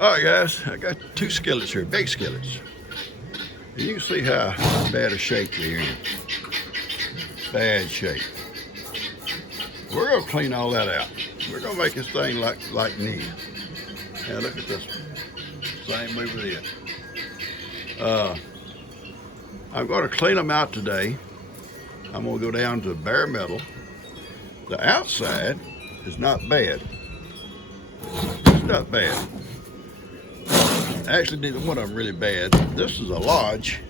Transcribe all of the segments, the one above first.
All right, guys, I got two skillets here, big skillets. And you can see how bad a shape they're in. Bad shape. We're gonna clean all that out. We're gonna make this thing like new. Now look at this one. Same way with it. I'm gonna clean them out today. I'm gonna go down to bare metal. The outside is not bad. It's not bad. Actually, neither one of them really bad. This is a lodge.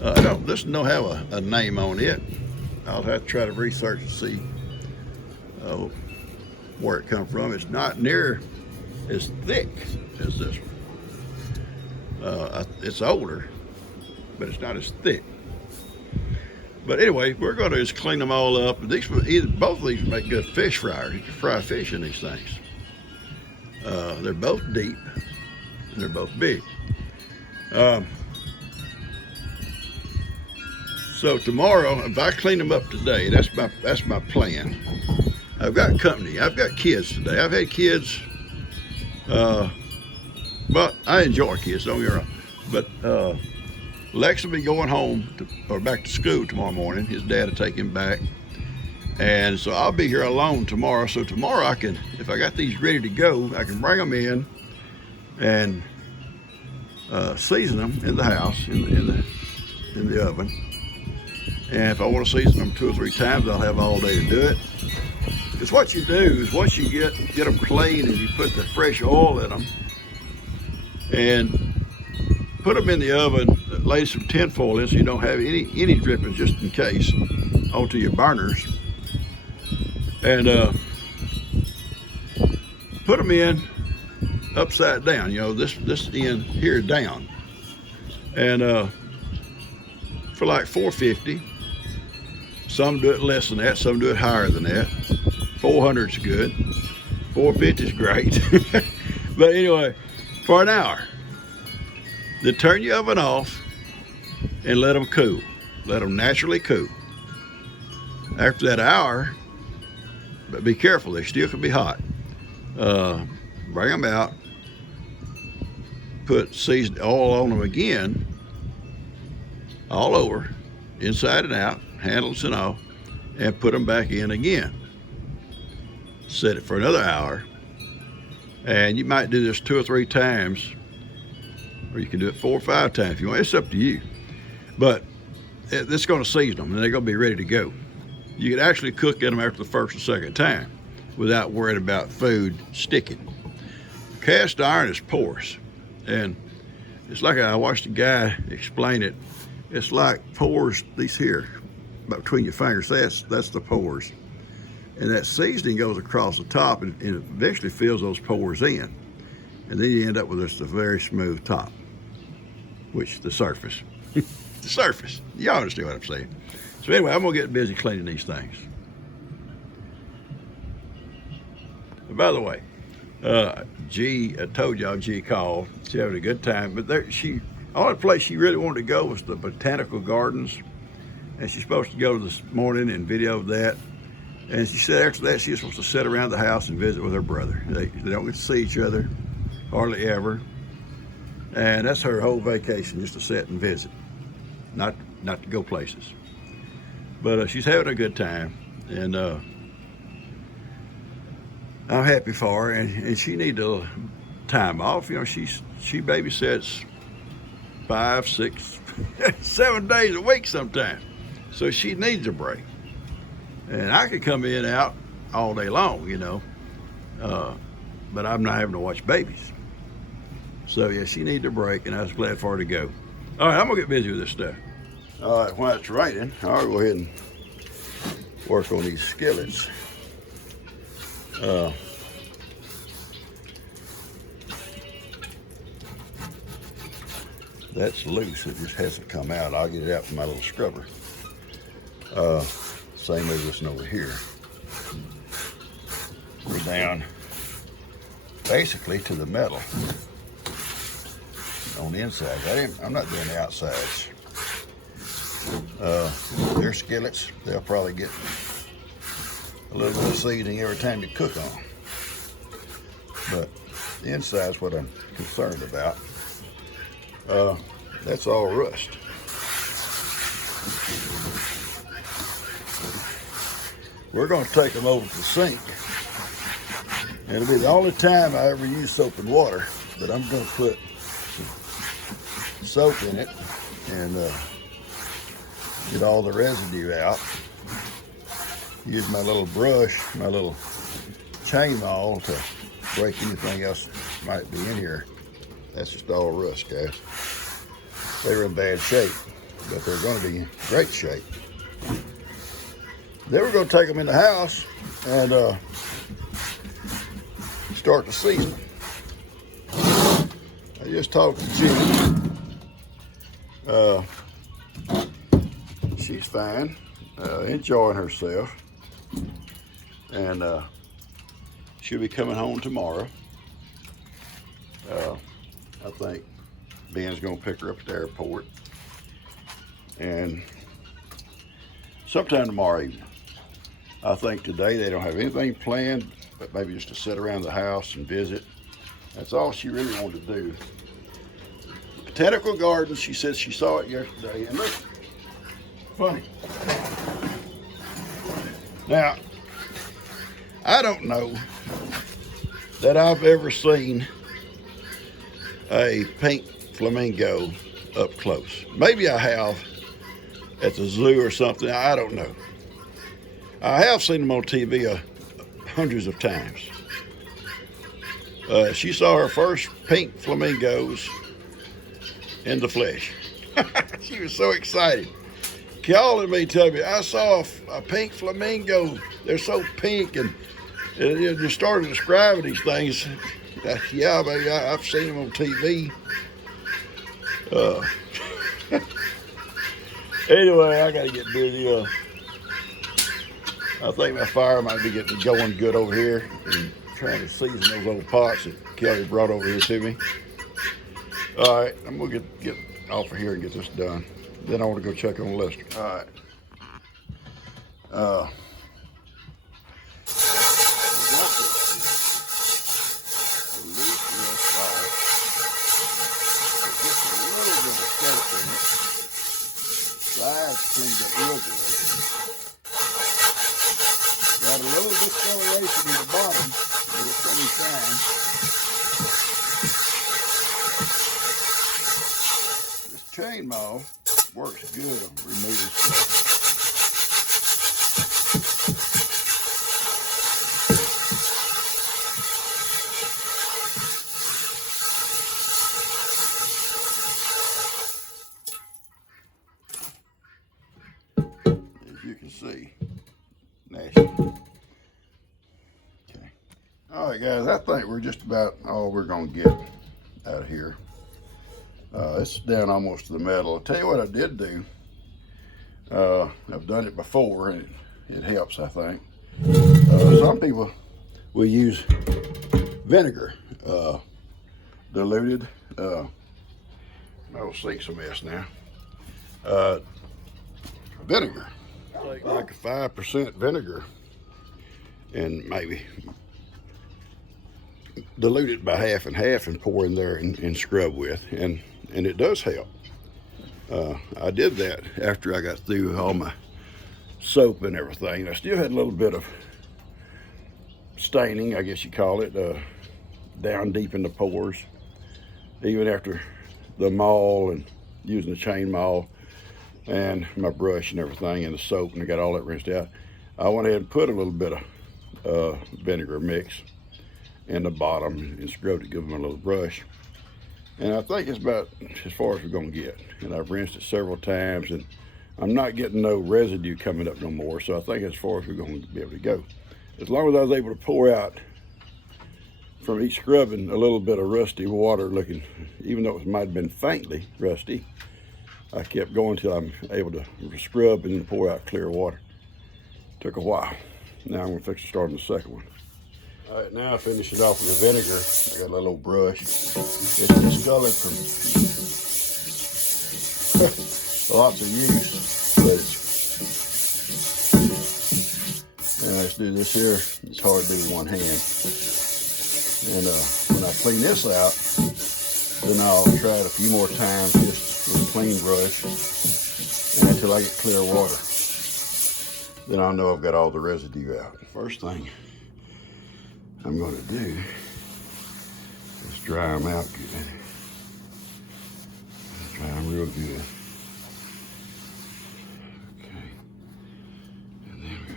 This don't have a name on it. I'll have to try to research and see where it come from. It's not near as thick as this one. It's older, but it's not as thick. But anyway, we're going to just clean them all up. Both of these make good fish fryers. You can fry fish in these things. They're both deep and they're both big. So tomorrow, if I clean them up today, that's my plan. I've got company. I've got kids today. I've had kids. But I enjoy kids. Don't get me wrong. But Lex will be going home or back to school tomorrow morning. His dad will take him back, and so I'll be here alone tomorrow. So tomorrow I can, if I got these ready to go, I can bring them in and season them in the house in the oven. And if I want to season them 2 or 3 times, I'll have all day to do it. Because what you do is once you get them clean and you put the fresh oil in them and put them in the oven, lay some tin foil in so you don't have any drippings, just in case, onto your burners. And put them in upside down, you know, this end here down. And for like $4.50. Some do it less than that, some do it higher than that. 400 is good. 450 is great. But anyway, for an hour. Then turn your oven off and let them cool. Let them naturally cool. After that hour, but be careful, they still can be hot. Bring them out, put seasoned oil on them again, all over, inside and out, handles and all, and put them back in again. Set it for another hour, and you might do this 2 or 3 times, or you can do it 4 or 5 times if you want. It's up to you. But it's going to season them, and they're going to be ready to go. You can actually cook in them after the first or second time without worrying about food sticking. Cast iron is porous, and it's like I watched a guy explain it. It's like pores, these here, between your fingers. That's the pores. And that seasoning goes across the top and eventually fills those pores in. And then you end up with just a very smooth top, which the surface. The surface. Y'all understand what I'm saying. So anyway, I'm gonna get busy cleaning these things. And by the way, G, I told y'all G called. She's having a good time, but only place she really wanted to go was the Botanical Gardens, and she's supposed to go this morning and video that. And she said after that she's supposed to sit around the house and visit with her brother. They don't get to see each other hardly ever, and that's her whole vacation, just to sit and visit, not to go places. But she's having a good time, and I'm happy for her. And she needs a time off. You know, she babysits 5, 6, 7 days a week sometimes. So she needs a break. And I could come in and out all day long, you know, but I'm not having to watch babies. So yeah, she needs a break, and I was glad for her to go. All right, I'm gonna get busy with this stuff. All right, while it's raining, I'll go ahead and work on these skillets. That's loose, it just hasn't come out. I'll get it out with my little scrubber. Same as this one over here. We're down basically to the metal on the inside. I'm not doing the outsides. They're skillets. They'll probably get a little bit of seasoning every time you cook on them. But The inside's what I'm concerned about. That's all rust. We're going to take them over to the sink. And it'll be the only time I ever use soap and water, but I'm going to put soap in it and get all the residue out. Use my little brush, my little chain maul to break anything else might be in here. That's just all rust, guys. They were in bad shape, but they're going to be in great shape. Then we're going to take them in the house and start the season. I just talked to Jenny. She's fine, enjoying herself, and she'll be coming home tomorrow. I think Ben's gonna pick her up at the airport, and sometime tomorrow evening. I think today they don't have anything planned, but maybe just to sit around the house and visit. That's all she really wanted to do. Botanical Gardens, she said she saw it yesterday, and look, funny. Now, I don't know that I've ever seen a pink flamingo up close. Maybe I have at the zoo or something, I don't know. I have seen them on TV hundreds of times. She saw her first pink flamingos in the flesh. She was so excited. Calling me, telling me, I saw a pink flamingo. They're so pink, and just started describing these things. Yeah, baby, I've seen them on TV. Anyway, I gotta get busy. I think my fire might be getting going good over here, and trying to season those old pots that Kelly brought over here to me. All right, I'm gonna get off of here and get this done. Then I want to go check on Lester. All right. We got this loose rust off. It gets a little bit of soap in it. Sides cleaned up real good. Got a little discoloration in the bottom, but it's pretty fine. This chain maul works good on removing stuff. As you can see, nasty. Okay. All right, guys, I think we're just about all we're gonna get out of here. It's down almost to the metal. I'll tell you what I did do. I've done it before, and it helps, I think. Some people will use vinegar, diluted. My whole sink's a mess now. Vinegar, like a 5% vinegar, and maybe dilute it by half and half and pour in there and scrub with, and it does help. I did that after I got through all my soap and everything. I still had a little bit of staining, I guess you call it, down deep in the pores. Even after the maul and using the chain maul and my brush and everything and the soap, and I got all that rinsed out, I went ahead and put a little bit of vinegar mix in the bottom and scrubbed it, give them a little brush. And I think it's about as far as we're gonna get. And I've rinsed it several times, and I'm not getting no residue coming up no more, so I think as far as we're gonna be able to go. As long as I was able to pour out from each scrubbing a little bit of rusty water looking, even though it might have been faintly rusty, I kept going till I'm able to scrub and pour out clear water. Took a while. Now I'm gonna fix the start on the second one. All right, now I finish it off with the vinegar. I got a little brush. It's discolored from lots of use, but and let's do this here. It's hard to do with one hand. And when I clean this out, then I'll try it a few more times just with a clean brush and until I get clear water. Then I'll know I've got all the residue out. First thing I'm going to do is dry them out good. Dry them real good. Okay. And then we're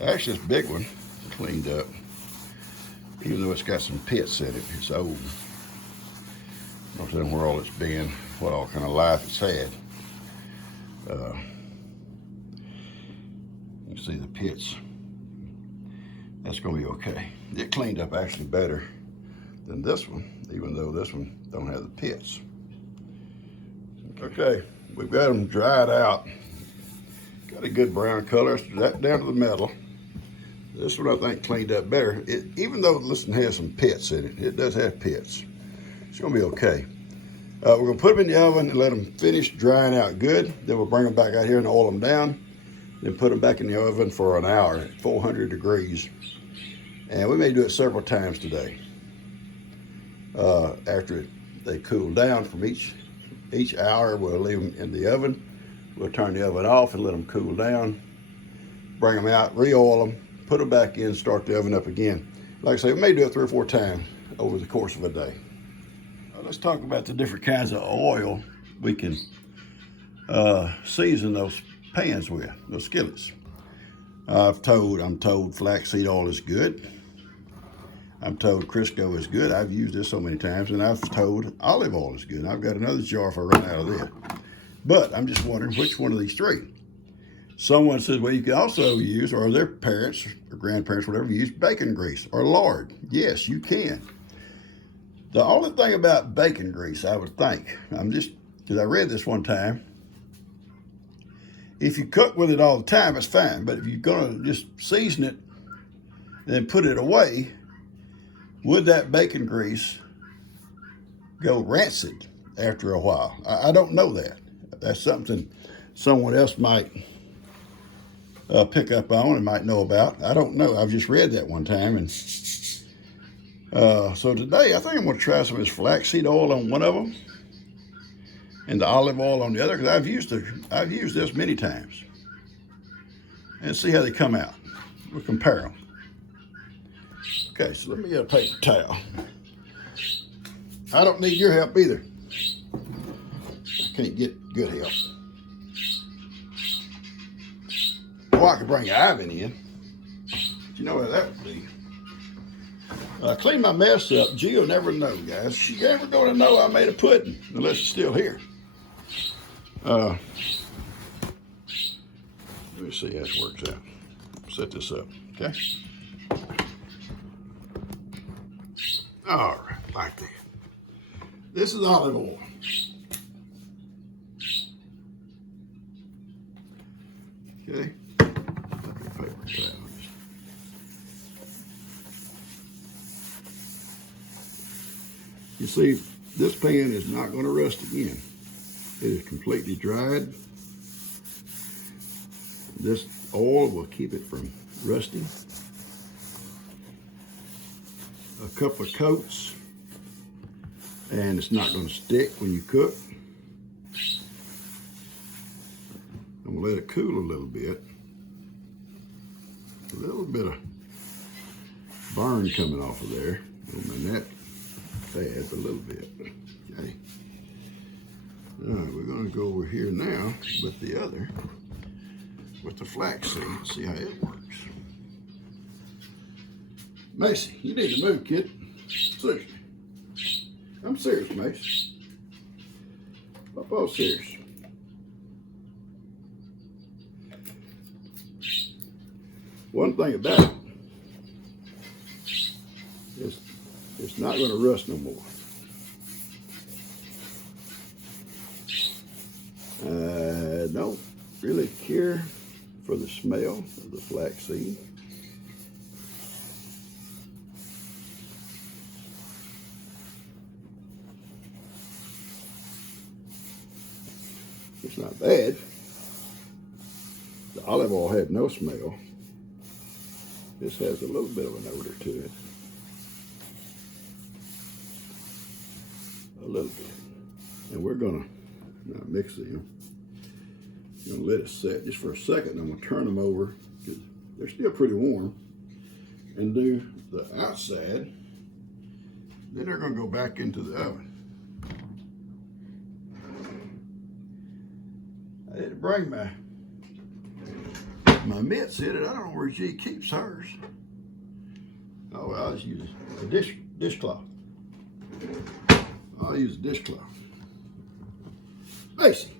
gonna... Actually, this big one cleaned up. Even though it's got some pits in it, it's old. Don't know where all it's been, what all kind of life it's had. You see the pits. That's gonna be okay. It cleaned up actually better than this one, even though this one don't have the pits. Okay, we've got them dried out. Got a good brown color, that down to the metal. This one I think cleaned up better. Even though this one has some pits in it, it does have pits. It's gonna be okay. We're gonna put them in the oven and let them finish drying out good. Then we'll bring them back out here and oil them down. Then put them back in the oven for an hour at 400 degrees. And we may do it several times today. After they cool down from each hour, we'll leave them in the oven. We'll turn the oven off and let them cool down. Bring them out, re-oil them, put them back in, start the oven up again. Like I say, we may do it 3 or 4 times over the course of a day. Let's talk about the different kinds of oil we can season those pans with, those skillets. I'm told flaxseed oil is good. I'm told Crisco is good. I've used this so many times, and I've told olive oil is good. I've got another jar if I run out of this. But I'm just wondering which one of these 3. Someone says, well, you can also use, or their parents or grandparents, whatever, use bacon grease or lard. Yes, you can. The only thing about bacon grease, I would think, because I read this one time, if you cook with it all the time, it's fine. But if you're gonna just season it and then put it away, would that bacon grease go rancid after a while? I don't know that. That's something someone else might pick up on and might know about. I don't know. I've just read that one time. And so today, I think I'm going to try some of this flaxseed oil on one of them and the olive oil on the other, because I've used this many times, and see how they come out. We'll compare them. Okay, so let me get a paper towel. I don't need your help either. I can't get good help. Well, I could bring Ivan in. But you know where that would be. I clean my mess up. Gio'll never know, guys. She's never going to know I made a pudding unless it's still here. Let me see how this works out. Set this up, okay? All right, like that. This is olive oil. Okay. Paper towel. You see, this pan is not going to rust again. It is completely dried. This oil will keep it from rusting. A couple of coats, and it's not going to stick when you cook. I'm going to let it cool a little bit. A little bit of burn coming off of there on my neck. Bad, but a little bit. Okay. All right, we're going to go over here now with the flaxseed. See how it works. Macy, you need to move, kid. Seriously. I'm serious, Macy. Papa's serious. One thing about it is it's not going to rust no more. I don't really care for the smell of the flaxseed. It's not bad. The olive oil had no smell. This has a little bit of an odor to it. a little bit. And we're gonna now mix them. I'm gonna let it set just for a second. I'm gonna turn them over because they're still pretty warm, and do the outside. Then they're gonna go back into the oven. I didn't bring my mitts in it. I don't know where she keeps hers. Oh, well, I'll just use a dishcloth. I'll use a dishcloth. Macy,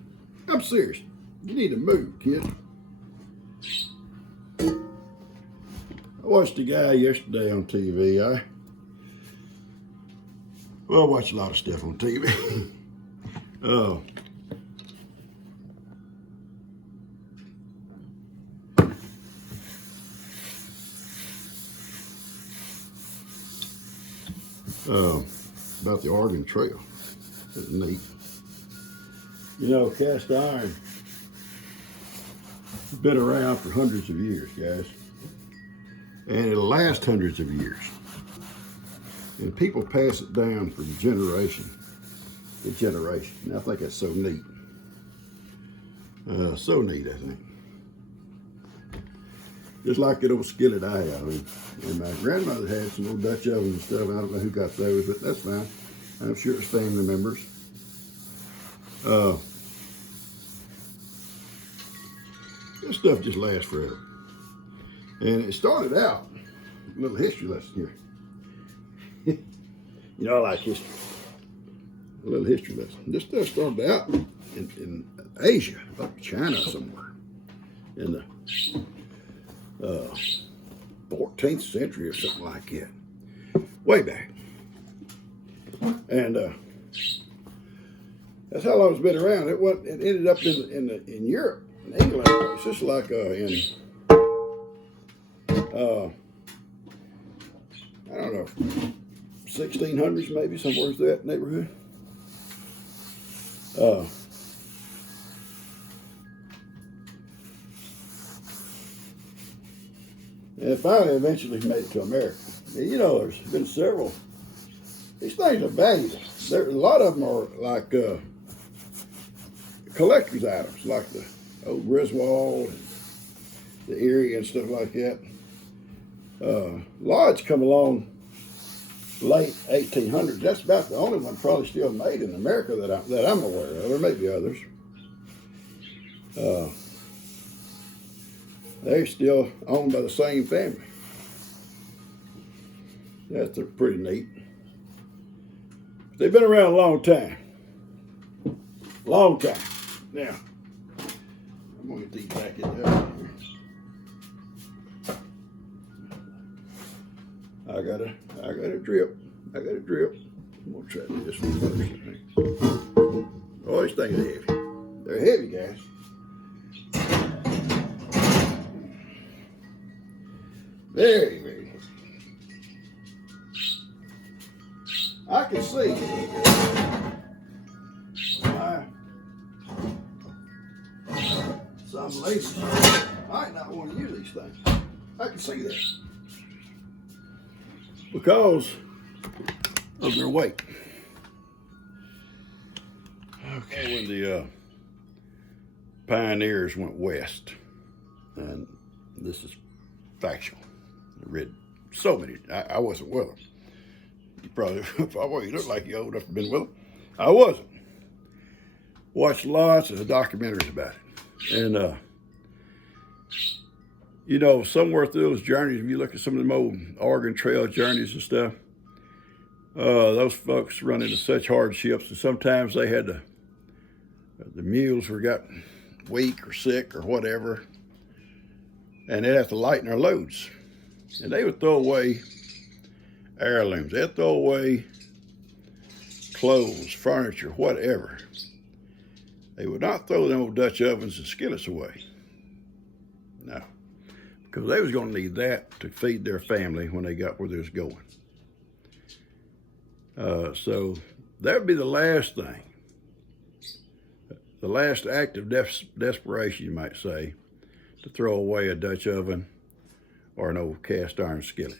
I'm serious. You need to move, kid. I watched a guy yesterday on TV. I watch a lot of stuff on TV. About the Oregon Trail. That's neat. You know, cast iron has been around for hundreds of years, guys. And it'll last hundreds of years. And people pass it down from generation to generation. And I think that's so neat. So neat, I think. Just like that old skillet I have. And my grandmother had some old Dutch ovens and stuff. I don't know who got those, but that's fine. I'm sure it's family members. This stuff just lasts forever. And it started out, a little history lesson here. You know, I like history. A little history lesson. This stuff started out in Asia, up China somewhere, in the 14th century or something like that. Way back. And that's how long it's been around. It ended up in Europe, in England. It's just like in I don't know, 1600s maybe, somewhere in that neighborhood. And it finally eventually made it to America. You know, there's been several. These things are valuable. A lot of them are like collector's items, like the old Griswold and the Erie and stuff like that. Lodge come along late 1800s. That's about the only one probably still made in America that I'm aware of. There may be others. They're still owned by the same family. That's pretty neat. They've been around a long time. Long time. Now, I'm gonna get these back in the oven here. I got a drip. I'm gonna try this one first. Oh, these things are heavy. They're heavy, guys. Very, very heavy. I can see some ladies might not want to use these things. I can see that. Because of their weight. Okay, when the pioneers went west, and this is factual. I read so many. I wasn't with them. You probably, you look like you old enough to have been with them. I wasn't. Watched lots of documentaries about it. And, you know, somewhere through those journeys, if you look at some of them old Oregon Trail journeys and stuff, those folks run into such hardships, and sometimes they had the mules got weak or sick or whatever, and they'd have to lighten their loads. And they would throw away heirlooms. They'd throw away clothes, furniture, whatever. They would not throw them old Dutch ovens and skillets away. No. Because they was going to need that to feed their family when they got where they was going. So that would be the last thing. The last act of desperation, you might say, to throw away a Dutch oven or an old cast iron skillet.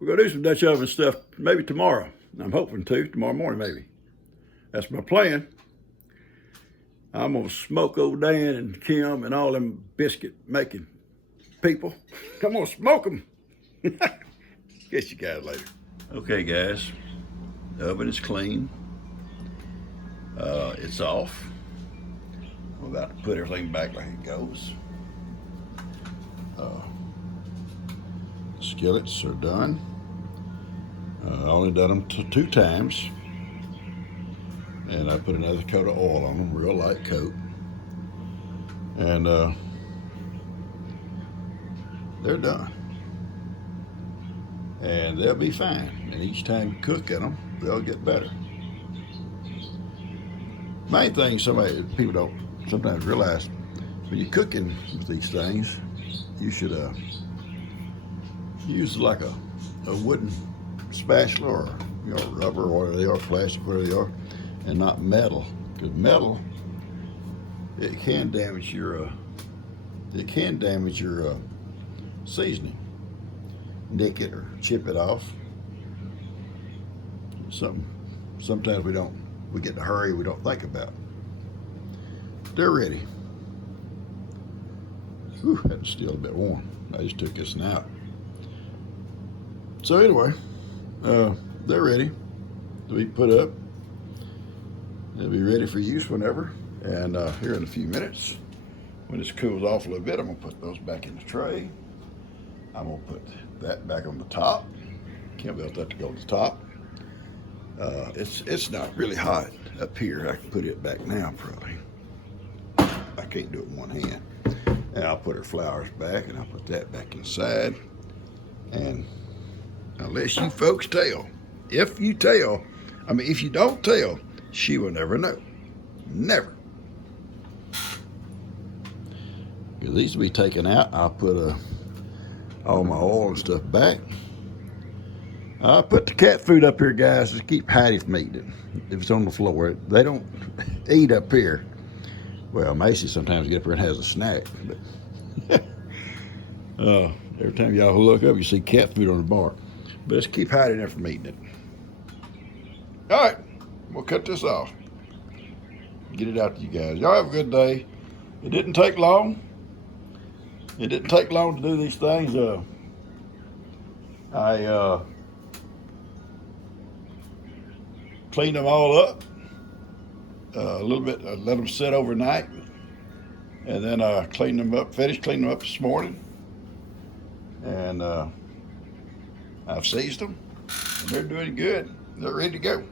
We're going to do some Dutch oven stuff maybe tomorrow. I'm hoping to tomorrow morning, maybe. That's my plan. I'm gonna smoke old Dan and Kim and all them biscuit making people. I'm gonna smoke them. Catch you guys later. Okay, guys, the oven is clean. It's off. I'm about to put everything back like it goes. Skillets are done. I only done them 2 times. And I put another coat of oil on them, real light coat. And they're done. And they'll be fine. And each time you cook in them, they'll get better. Main thing people don't sometimes realize, when you're cooking with these things, you should use like a wooden spatula or rubber or whatever they are, plastic, whatever they are, and not metal. Because metal, it can damage your seasoning. Nick it or chip it off. Sometimes we get in a hurry, we don't think about. They're ready. Whew, that's still a bit warm. I just took this one out. So anyway, they're ready to be put up. They'll be ready for use whenever. And here in a few minutes, when this cools off a little bit, I'm gonna put those back in the tray. I'm gonna put that back on the top. Can't wait that to go to the top. It's not really hot up here. I can put it back now probably. I can't do it in one hand. And I'll put her flowers back, and I'll put that back inside. And unless you folks tell, if you don't tell, she will never know. Never. Because these will be taken out. I'll put all my oil and stuff back. I'll put the cat food up here, guys, to keep Hattie from eating it. If it's on the floor, they don't eat up here. Well, Macy sometimes gets up here and has a snack. But every time y'all look up, you see cat food on the bar. But let's keep Hattie there from eating it. All right, we'll cut this off. Get it out to you guys. Y'all have a good day. It didn't take long. It didn't take long to do these things. I cleaned them all up a little bit. I let them sit overnight, and then I cleaned them up. Finished cleaning them up this morning, and I've seasoned them. And they're doing good. They're ready to go.